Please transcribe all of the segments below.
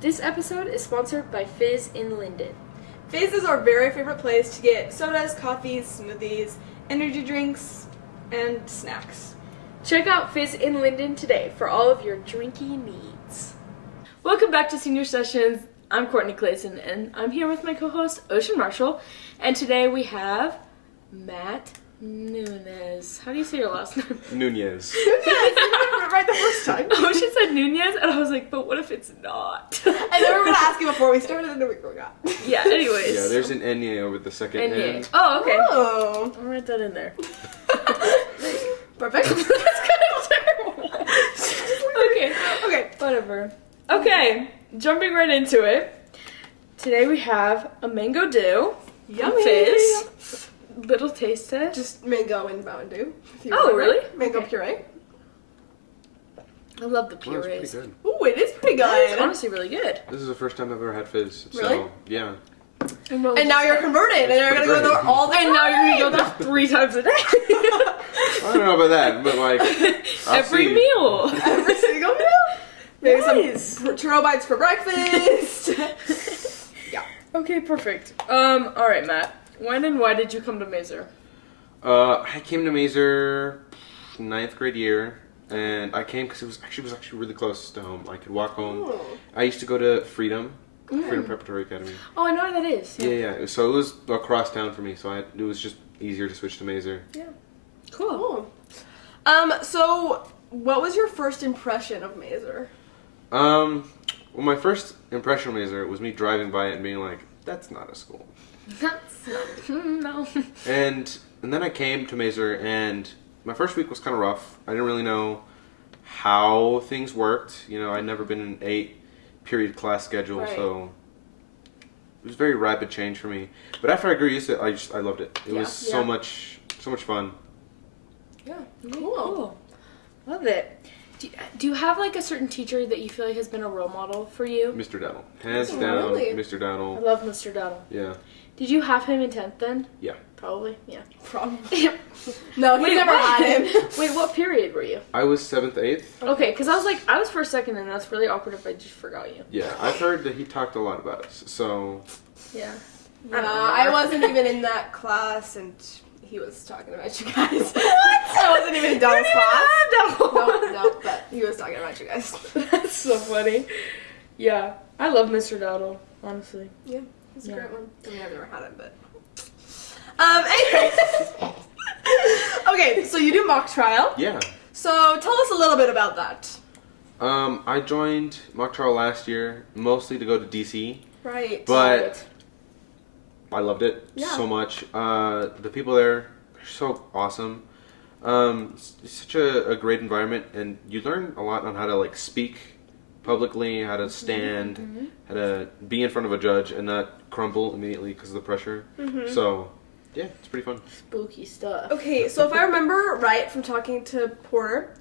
This episode is sponsored by Fizz in Linden. Fizz is our very favorite place to get sodas, coffees, smoothies, energy drinks, and snacks. Check out Fizz in Linden today for all of your drinking needs. Welcome back to Senior Sessions. I'm Courtney Clayson, and I'm here with my co-host, Ocean Marshall. And today we have Matt Nunez. How do you say your last name? Nunez. You remembered it right the first time. Ocean said Nunez, and I was like, but what if it's not? And then we were going to ask you before we started, and then we forgot. Yeah, anyways. Yeah, there's an N over the second N. N. Oh, okay. Oh. I'll write that in there. Perfect. That's kind of terrible. Okay, whatever. Okay, jumping right into it. Today we have a mango dew. Yummy. Fizz. Little taste test. Just mango and Mountain Dew. Oh, really? Mango Okay. puree. I love the Well, that's purees. pretty good. Ooh, it is pretty It's good. honestly really good. This is the first time I've ever had fizz. Really? So, yeah. And now you're converted, and you're going to go there all the time. And now you're gonna go there 3 times a day. I don't know about that, but like, I'll Every see. meal. Every single meal. Maybe Nice. some churro bites for breakfast. Yeah. Okay, perfect. Alright, Matt. When and why did you come to Maeser? I came to Maeser 9th grade year, and I came because it was actually really close to home. I could walk home. Oh. I used to go to Freedom Preparatory Academy. Oh, I know where that is. Yeah. So it was across town for me, so it was just easier to switch to Maeser. Yeah. Cool. So what was your first impression of Maeser? Well, my first impression of Maeser was me driving by it and being like, that's not a school. That's not... No. And then I came to Maeser, and my first week was kind of rough. I didn't really know how things worked. You know, I'd never been in an 8-period class schedule, Right. so it was very rapid change for me. But after I grew used to it, I loved it. It was so much fun. Yeah. Cool. Love it. Do you have like a certain teacher that you feel like has been a role model for you? Mr. Daddle. Hands Oh, down, really? Mr. I Daddle. love Mr. Daddle. Yeah. Did you have him in 10th then? Yeah. Probably, yeah. Probably. No, he Wait, never what? had him. Wait, what period were you? I was 7th, 8th. Okay, because I was like, I was first, second, and that's really awkward if I just forgot you. Yeah, I've heard that he talked a lot about us, so... Yeah. I wasn't even in that class, and he was talking about you guys. I wasn't even in Donald's class. No, but he was talking about you guys. That's so funny. Yeah, I love Mr. Daddle, honestly. Yeah, it's a Yeah. great one. I mean, I've never had it, but... Anyway. Okay, so you do mock trial. Yeah. So tell us a little bit about that. I joined mock trial last year, mostly to go to DC, Right. but I loved it Yeah. so much. The people there are so awesome. It's such a great environment, and you learn a lot on how to like speak publicly, how to stand, how to be in front of a judge and not crumble immediately because of the pressure. So, yeah, it's pretty fun. Spooky stuff. Okay, so if I remember right from talking to Porter,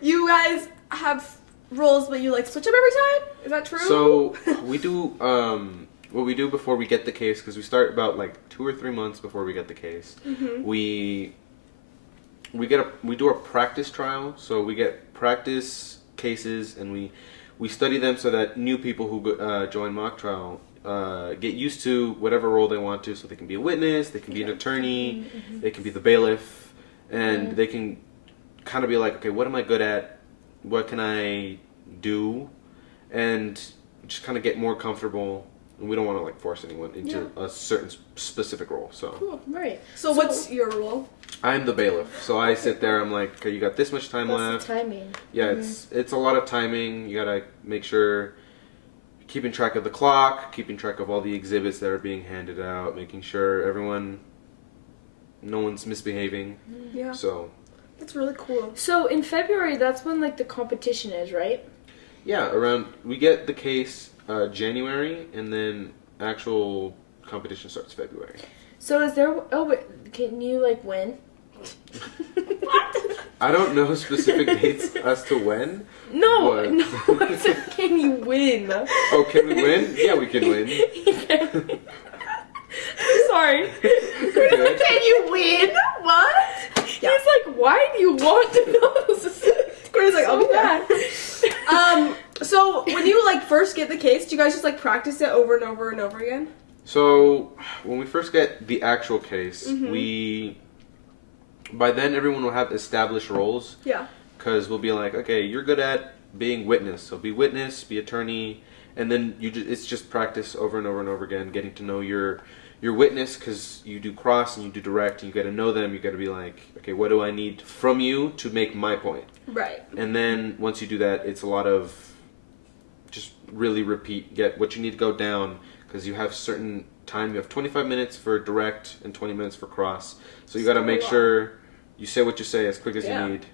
you guys have roles, but you like switch up every time? Is that true? So we do what we do before we get the case, because we start about like 2 or 3 months before we get the case. We do a practice trial, so we get practice cases and we study them so that new people who join mock trial get used to whatever role they want to, so they can be a witness, they can be an attorney, they can be the bailiff, and they can kind of be like, okay, what am I good at? What can I do? And just kind of get more comfortable. And we don't want to like force anyone into a certain specific role. So Cool. Right. So what's your role? I'm the bailiff. So I sit there. I'm like, okay, you got this much time What's left. the timing? Yeah, it's a lot of timing. You gotta make sure keeping track of the clock, keeping track of all the exhibits that are being handed out, making sure no one's misbehaving. Yeah. So That's really cool. So in February, that's when like the competition is, right? yeah, we get the case January, and then actual competition starts February. So is there? Oh, wait, can you like win? I don't know specific dates as to when. No, What? no. I said, can you win? Oh, can we win? Yeah, we can win. I'm sorry. Good. Can you win? What? Yeah. He's like, why do you want to know this? Courtney's like, So I'll be bad. back. So, when you, like, first get the case, do you guys just, like, practice it over and over and over again? So, when we first get the actual case, by then everyone will have established roles. Yeah. Because we'll be like, okay, you're good at being witness, so be witness, be attorney, and then it's just practice over and over and over again, getting to know your witness, because you do cross and you do direct, and you got to know them. You got to be like, okay, what do I need from you to make my point? Right. And then once you do that, it's a lot of just really repeat, get what you need to go down, because you have certain time. You have 25 minutes for direct and 20 minutes for cross. So you got to make sure you say what you say as quick as you need.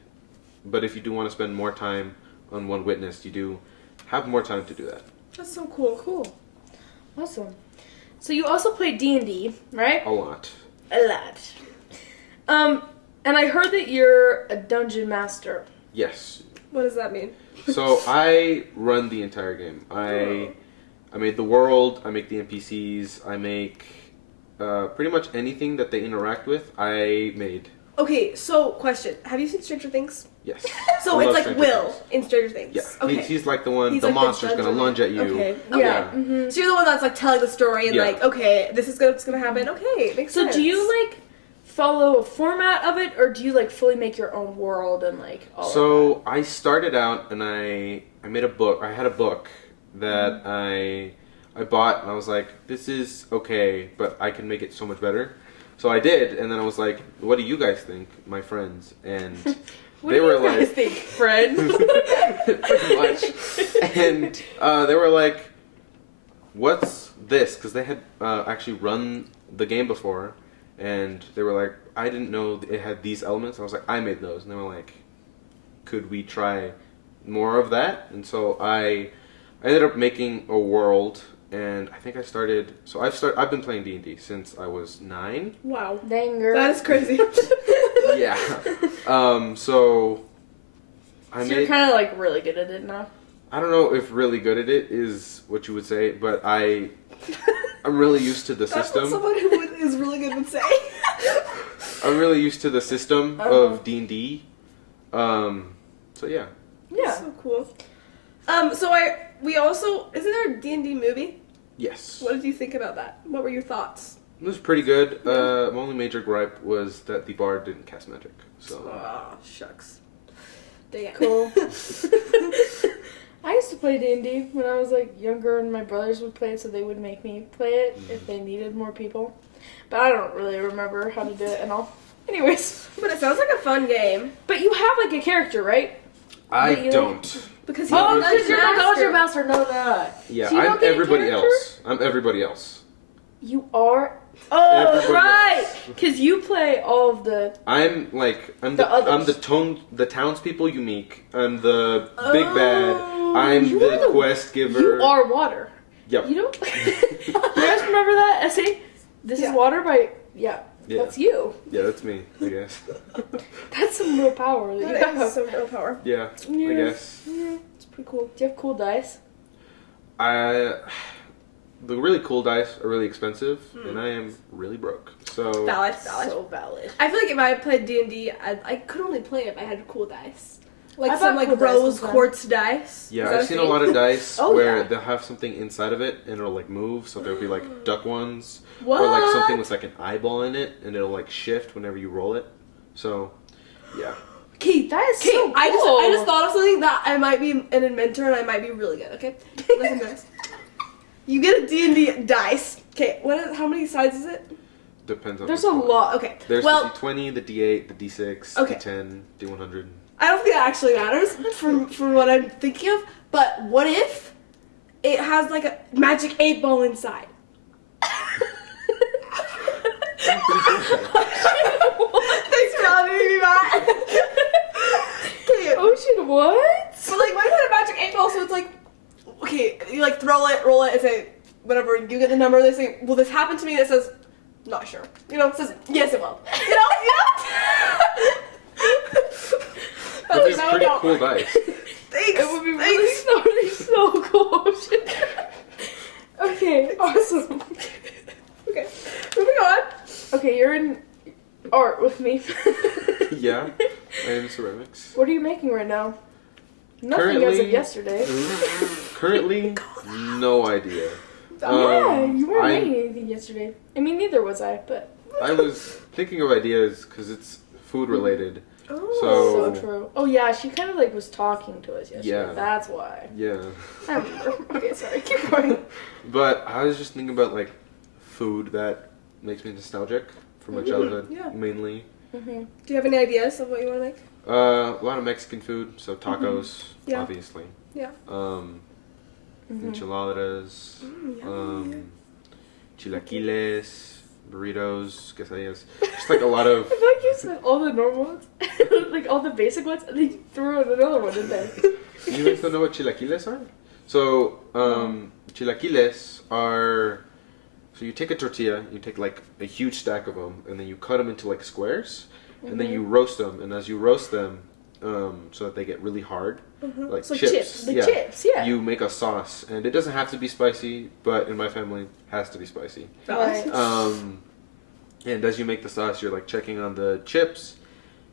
But if you do want to spend more time on one witness, you do have more time to do that. That's so cool. Cool. Awesome. So you also play D&D, right? A lot. A lot. And I heard that you're a dungeon master. Yes. What does that mean? So I run the entire game. I made the world, I make the NPCs, I make pretty much anything that they interact with, I made. Okay, so question. Have you seen Stranger Things? Yes. So I it's love like Stranger Will Things. in Stranger Things. Yeah. Okay. He's like the one, He's the like the monster's going to dungeon- lunge at you. Okay. Yeah. Mm-hmm. So you're the one that's like telling the story and like, okay, this is what's gonna happen. Okay, makes So sense. do you like follow a format of it, or do you like fully make your own world and like all of So I started out and I made a book. I had a book that I bought and I was like, this is okay, but I can make it so much better. So I did, and then I was like, what do you guys think, my friends? And What they do were you guys like, think, friend? pretty much. And they were like, what's this? Because they had actually run the game before, and they were like, I didn't know it had these elements. I was like, I made those. And they were like, could we try more of that? And so I ended up making a world, and I think I started. So I've been playing D&D since I was 9. Wow. Danger. That is crazy. Yeah. So I So you're kind of like really good at it now. I don't know if really good at it is what you would say, but I'm really used to the That's system. what someone who is really good would say. I'm really used to the system of D&D. So yeah. Yeah. So cool. We also, isn't there a D&D movie? Yes. What did you think about that? What were your thoughts? It was pretty good. My only major gripe was that the bard didn't cast magic. So Oh, shucks. Dang it. Cool. I used to play D&D when I was like younger, and my brothers would play it, so they would make me play it if they needed more people. But I don't really remember how to do it and all. Anyways, But it sounds like a fun game. but you have like a character, right? I But you- don't. Because Oh, he's because you're the Dungeon Master. Know that. Yeah, So you don't I'm get a everybody character? else. I'm everybody else. You are. Oh, Everybody right. else. Because you play all of the. I'm The others. the townspeople you meet. I'm the big bad. I'm You the are the- quest giver. You are water. Yep. You don't. You guys remember that essay? This is water by. Yeah. Yeah. That's you. Yeah, that's me, I guess. That's some real power that you That have. is some real power. Yeah, I Yeah. guess. Yeah. It's pretty cool. Do you have cool dice? The really cool dice are really expensive, and I am really broke. So Valid. So valid. I feel like if I played D&D, I could only play if I had cool dice. Like I some bought like cool dice rose sometime. quartz dice. yeah, Is that I've seen a thing? lot of dice Oh, where yeah. they'll have something inside of it, and it'll like move. So there'll be like duck ones, What? or like something with like an eyeball in it, and it'll like shift whenever you roll it. So, yeah. Keith, That is Kate, so I cool. just thought of something that I might be an inventor and I might be really good. Okay, listen to this. You get a D&D dice. Okay, how many sides is it? Depends on. There's which a one. lot. Okay. There's well, the D20, the D8, the D6, Okay. D10, D100. I don't think that actually matters for what I'm thinking of. But what if it has like a magic 8-ball inside? Thanks for letting me back. Okay. Ocean, what? But like, why is it a magic 8-ball? So it's like, okay, you like throw it, roll it, and say whatever. You get the number. They say, "Will this happen to me?" And it says, "Not sure." You know, it says, "Yes, it will." You know. But they're No, pretty no. cool dice. Thanks. It would be really so cool. Ocean. Okay, awesome. Okay, moving on. Okay, you're in art with me. Yeah, and ceramics. What are you making right now? Nothing as of yesterday. Currently, no idea. Yeah, you weren't I- making anything yesterday. I mean, neither was I, but I was thinking of ideas because it's food related. Oh. so true. Oh yeah, she kind of like was talking to us yesterday. Yeah. That's why. Yeah. I remember. Okay, sorry. Keep going. But I was just thinking about like food that makes me nostalgic for my childhood, yeah. mainly. Mm-hmm. Do you have any ideas of what you want to make? A lot of Mexican food, so tacos, Yeah. obviously. Yeah. Enchiladas, Yum. chilaquiles, burritos, quesadillas. Just like a lot of. I feel like you said all the normal ones, like all the basic ones, and then you threw in another one in there. You guys don't know what chilaquiles are? So, chilaquiles are. So you take a tortilla, you take like a huge stack of them, and then you cut them into like squares, and then you roast them. And as you roast them, so that they get really hard, like So chips, Like chips, yeah. you make a sauce, and it doesn't have to be spicy, but in my family, it has to be spicy. Right. And as you make the sauce, you're like checking on the chips,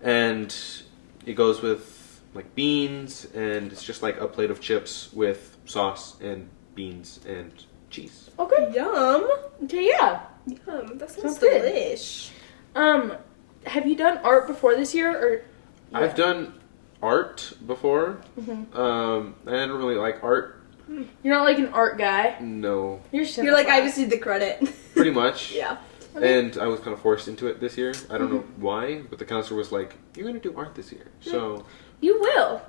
and it goes with like beans, and it's just like a plate of chips with sauce and beans and cheese. Okay. Yum. Okay, yeah. Yum. That Sounds sounds good. delish. Have you done art before this year, or? I've done art before. Mm-hmm. I didn't really like art. You're not like an art guy. No, You're You're like, I just need the credit. pretty much. Yeah. And I was kind of forced into it this year. I don't know why, but the counselor was like, "You're gonna do art this year." So You will.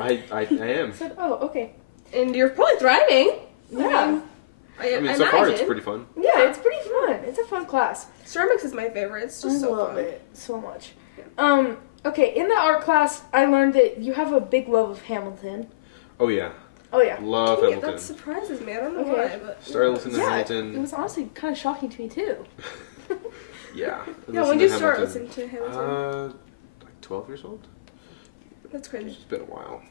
I am. I said, oh, okay. And you're probably thriving. Yeah. I mean, so far it's pretty fun. Yeah, it's pretty fun. It's a fun class. Ceramics is my favorite. It's just so love fun. it so much. Okay, in the art class, I learned that you have a big love of Hamilton. Oh yeah, Oh yeah. love Yeah, Hamilton. that surprises me. I don't know Okay. why, but Started listening to Yeah, Hamilton. it was honestly kind of shocking to me too. Yeah. yeah. When did you start listening to Hamilton? Like 12 years old. That's crazy. It's been a while.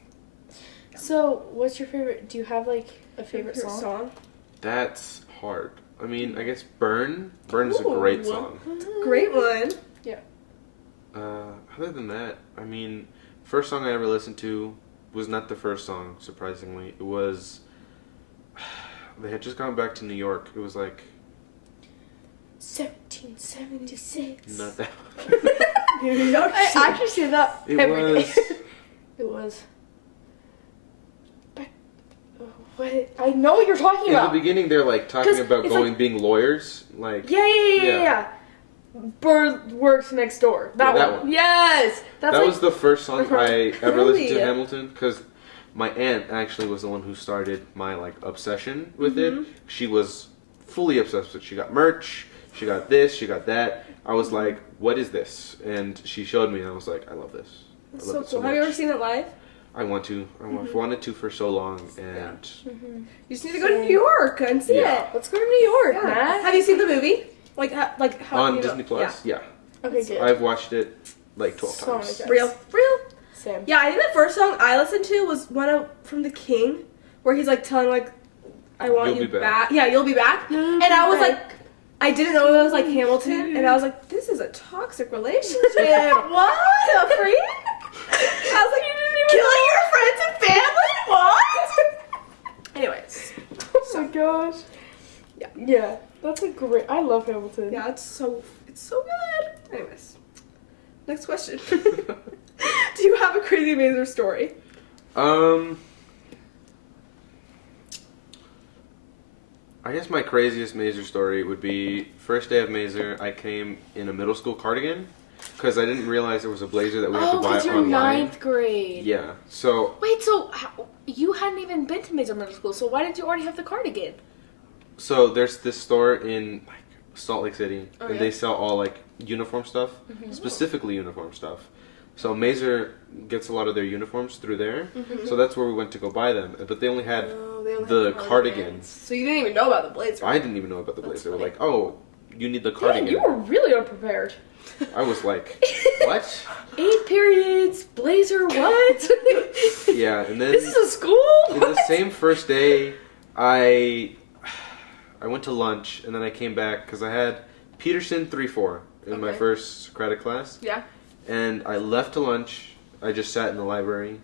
So, what's your favorite? Do you have like a favorite song? That's hard. I mean, I guess Burn. Burn is a great Ooh. song. Great one. Other than that, I mean, first song I ever listened to was not the first song, surprisingly. It was, they had just gone back to New York. It was like, 1776. not that. I actually say that It every day. was, It was. But what? I know what you're talking in the about. beginning they're like talking 'Cause about it's going, being lawyers. Like, Yeah. Bird works next door. That that one. Yes. That's that like, was the first song I ever listened to Really? Hamilton, because my aunt actually was the one who started my like obsession with it. She was fully obsessed with it. She got merch, she got this, she got that. I was like, what is this? And she showed me and I was like, I love this. That's I love so it cool. so Have you ever much. seen it live? I want to. I've wanted to for so long, and You just need to go to New York and see Yeah. it. let's go to New York, Yeah. Matt. Have you seen the movie? Like how on you know- Disney Plus, yeah. Okay, good. I've watched it like 12 So times. many times. Yeah. Real. Same. Yeah, I think the first song I listened to was one from The King, where he's like telling like, "I want You'll you be back. Yeah, you'll be back. And I was like, I didn't know it was like Hamilton, and I was like, this is a toxic relationship. What a freak! I was like, killing your friends and family? What? Anyways, Oh my gosh. Yeah. Yeah. That's a great. I love Hamilton. yeah, it's so good. Anyways, next question. Do you have a crazy Maeser story? I guess my craziest Maeser story would be first day of Maeser. I came in a middle school cardigan because I didn't realize there was a blazer that we had to buy because you're online. ninth grade. Yeah. So Wait, so you hadn't even been to Maeser Middle School, so why did you already have the cardigan? there's this store in like Salt Lake City, and yeah? they sell all like uniform stuff, specifically uniform stuff. So Maeser gets a lot of their uniforms through there. So that's where we went to go buy them. But they only had Oh, they only the have cardigans. So you didn't even know about the blazer. I didn't even know about the blazer. They were funny. like, "Oh, you need the Dang, cardigan." you were really unprepared. I was like, "What?" 8 periods, blazer, what? Yeah, and then This is a school? in the same first day, I went to lunch, and then I came back because I had Peterson 3-4 in my Okay. first Socratic class. Yeah. And I left to lunch. I just sat in the library,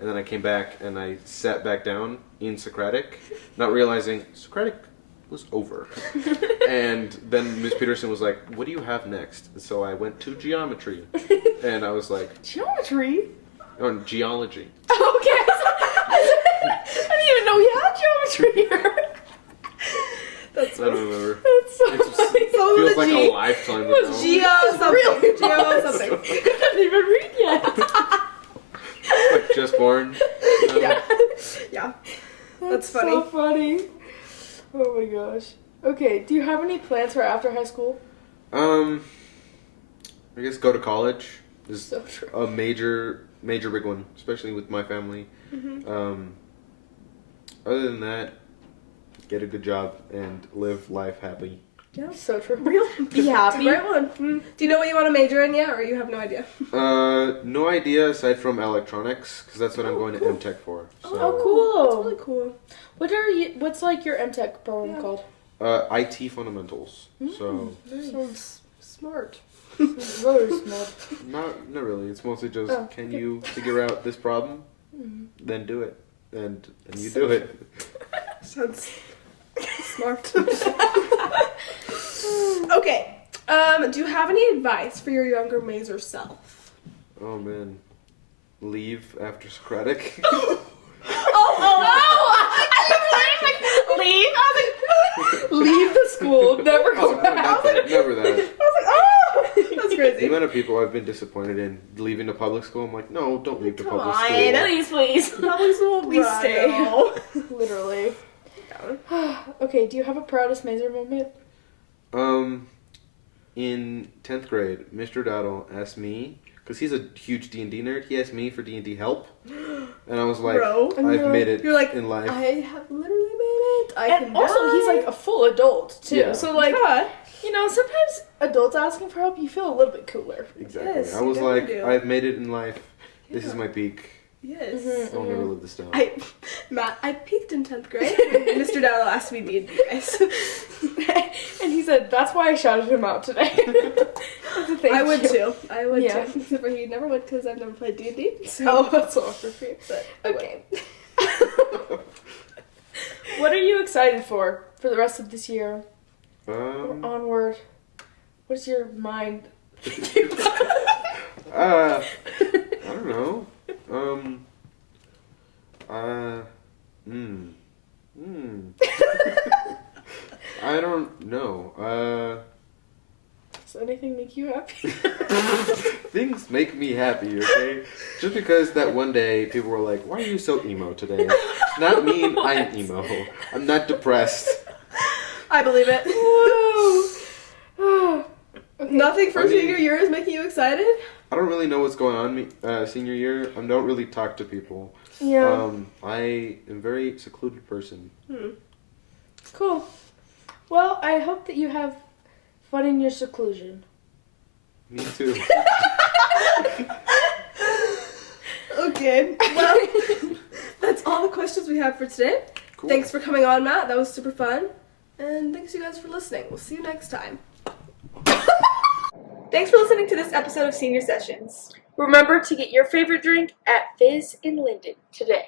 and then I came back and I sat back down in Socratic, not realizing Socratic was over. And then Ms. Peterson was like, what do you have next? And so I went to geometry, and I was like, Geometry? oh, geology. Okay. I didn't even know we had geometry here. I don't remember. That's so It just funny. feels like a lifetime ago. Geo something. Geo something. I didn't even read yet. Like just born. Yeah. Yeah. That's funny. So funny. Oh my gosh. Okay, do you have any plans for after high school? I guess go to college is So true. a major big one, especially with my family. Other than that, get a good job and live life happy. Yeah. So true. Real. Be happy. It's a great one. Do you know what you want to major in yet, or you have no idea? No idea aside from electronics, because that's what I'm going to MTech for. So, Oh, cool. That's really cool. What's like your MTech program called? IT fundamentals. So Sounds smart. Very smart. not really. It's mostly just can okay. you figure out this problem? Then do it, and you do it. Sounds smart. Okay. Do you have any advice for your younger Maeser self? Oh man, leave after Socratic. Leave? I was like, leave the school, never Oh, come no, back. not that. Never that. I was like, oh, that's The crazy. amount of people I've been disappointed in leaving the public school, I'm like, no, don't leave the Come public on. school. Please. Public school, Please stay. no. Literally. Okay, do you have a proudest Maeser moment? In 10th grade, Mr. Dowdle asked me, because he's a huge D&D nerd, he asked me for D&D help. And I was like, Bro. I've made it You're like, in life. I have literally made it. I And can also, die. he's like a full adult, too. Yeah. So, like, Yeah. you know, sometimes adults asking for help, you feel a little bit cooler. Exactly. Yes, I you was definitely like, do. I've made it in life. This is Yeah. my peak. Yes. I'll never live this down. Matt, I peaked in 10th grade. And Mr. Dowdle asked me D&D, guys. And he said, that's why I shouted him out today. Thank I would you. too. I would Yeah. too. Except for he never would because I've never played D&D. So. Oh, that's so awkward for you. But Okay. What are you excited for the rest of this year? Or onward? What's your mind thinking about? I don't know. I don't know. Does anything make you happy? Things make me happy, okay? Just because that one day people were like, why are you so emo today? Does not mean I'm emo. I'm not depressed. I believe it. Whoa. Okay. Nothing for I mean- senior year is making you excited? I don't really know what's going on senior year. I don't really talk to people. Yeah. I am a very secluded person. Cool. Well, I hope that you have fun in your seclusion. Me too. Okay. Well, that's all the questions we have for today. Cool. Thanks for coming on, Matt. That was super fun. And thanks you guys for listening. We'll see you next time. Thanks for listening to this episode of Senior Sessions. Remember to get your favorite drink at Fizz in Linden today.